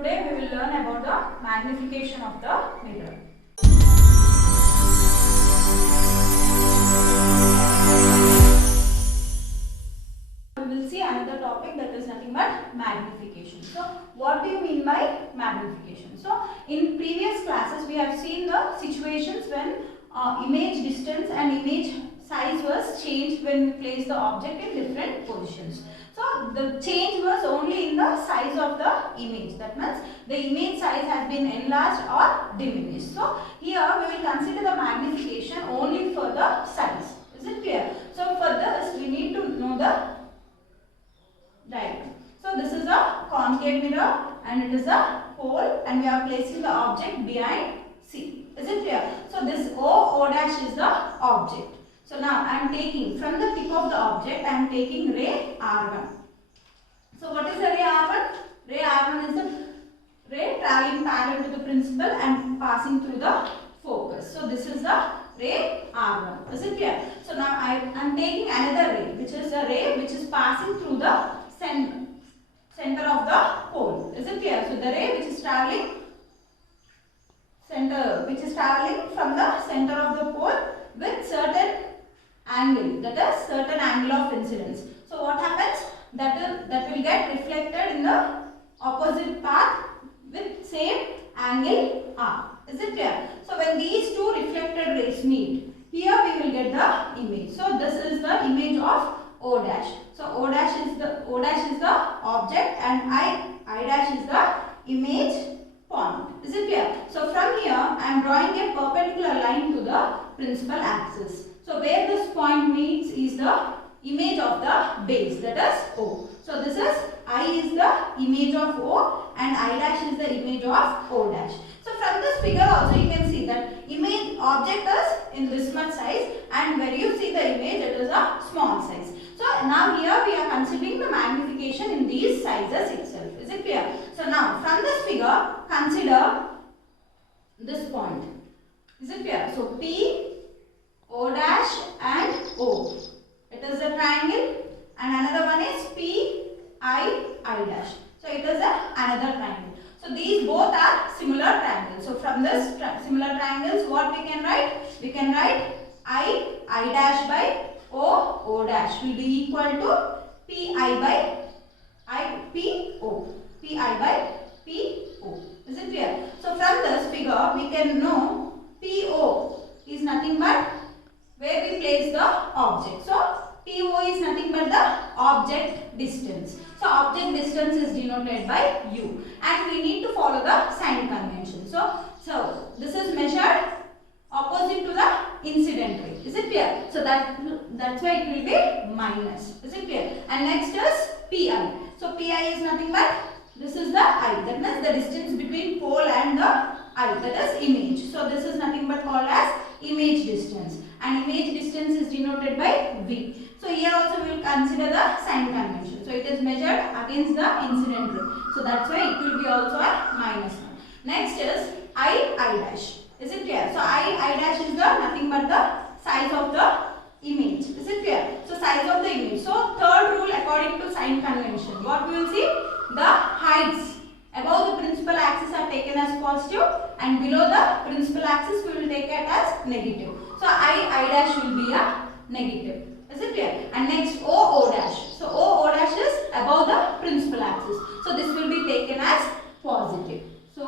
Today we will learn about the magnification of the mirror. We will see another topic, that is nothing but magnification. So what do you mean by magnification? So in previous classes we have seen the situations when image distance and image size was changed when we place the object in different positions. So the change was only in the size of the image. That means the image size has been enlarged or diminished. So here we will consider the magnification only for the size. Is it clear? So for this we need to know the diagram. So this is a concave mirror and it is a pole and we are placing the object behind C. Is it clear? So this O dash is the object. So now I am taking from the tip of the object, I am taking ray R1. So what is the ray R1? Ray R1 is the ray traveling parallel to the principal and passing through the focus. So this is the ray R1. Is it clear? So now I am taking another ray, which is a ray which is passing through the center of the pole. Is it clear? So the ray which is traveling from the center of the pole with certain angle, that is certain angle of incidence. So what happens? That will get reflected in the opposite path with same angle R. Is it clear? So when these two reflected rays meet, here we will get the image. So this is the image of O dash. So O dash is the object and I dash is the image point. Is it clear? So from here I am drawing a perpendicular line to the principal axis. So where this point meets is the image of the base, that is O. So this is I is the image of O and I dash is the image of O dash. So from this figure also you can see that image object is in this much size and where you see the image it is a small size. So now here we are considering the magnification in these sizes itself. Is it clear? So now from this figure consider this point. Is it clear? So P, O dash and O. It is a triangle and another one is P, I dash. So it is another triangle. So these both are similar triangles. So from this similar triangles what we can write? We can write I dash by O dash will be equal to Pi by Po. Pi by Po. Is it clear? So from this figure we can know Po is nothing but where we place the object. So PO is nothing but the object distance. So object distance is denoted by U and we need to follow the sign convention. So this is measured opposite to the incident ray. Is it clear? So that's why it will be minus. Is it clear? And next is Pi. So Pi is nothing but this is the I. That means the distance between pole and the I. That is image. So this is nothing but called as image distance. And image distance is denoted by V. So here also we will consider the sign convention. So it is measured against the incident ray. So that's why it will be also a minus 1. Next is I dash. Is it clear? So I dash is the nothing but the size of the image. Is it clear? So size of the image. So third rule according to sign convention. What we will see? The heights above the principal axis are taken as positive and below the principal axis we will take it as negative. So I dash will be a negative. Is it clear? And next O dash. So O dash is above the principal axis. So this will be taken as positive. So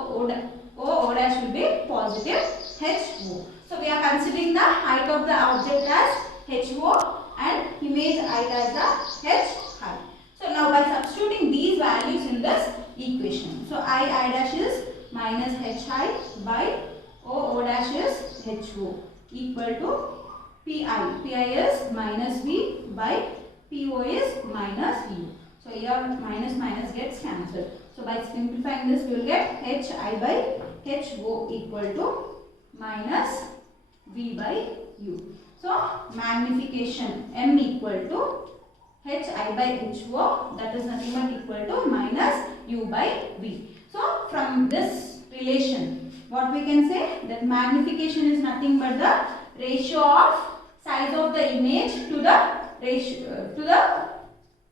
O dash will be positive HO. So we are considering the height of the object as HO and image height as the H height. So now by substituting these values in this equation. So I dash is minus H height by O dash is HO equal to Pi. Pi is minus V by Po is minus U. So here minus gets cancelled. So by simplifying this we will get Hi by HO equal to minus V by U. So magnification M equal to Hi by HO, that is nothing but equal to minus U by V. So from this relation what we can say, that magnification is nothing but the ratio of size of the image to the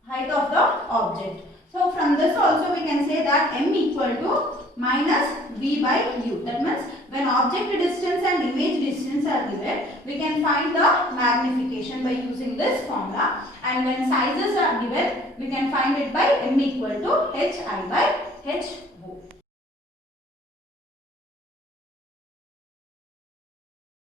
height of the object. So from this also we can say that M equal to minus v by u. That means when object distance and image distance are given, we can find the magnification by using this formula, and when sizes are given, we can find it by m equal to hi by h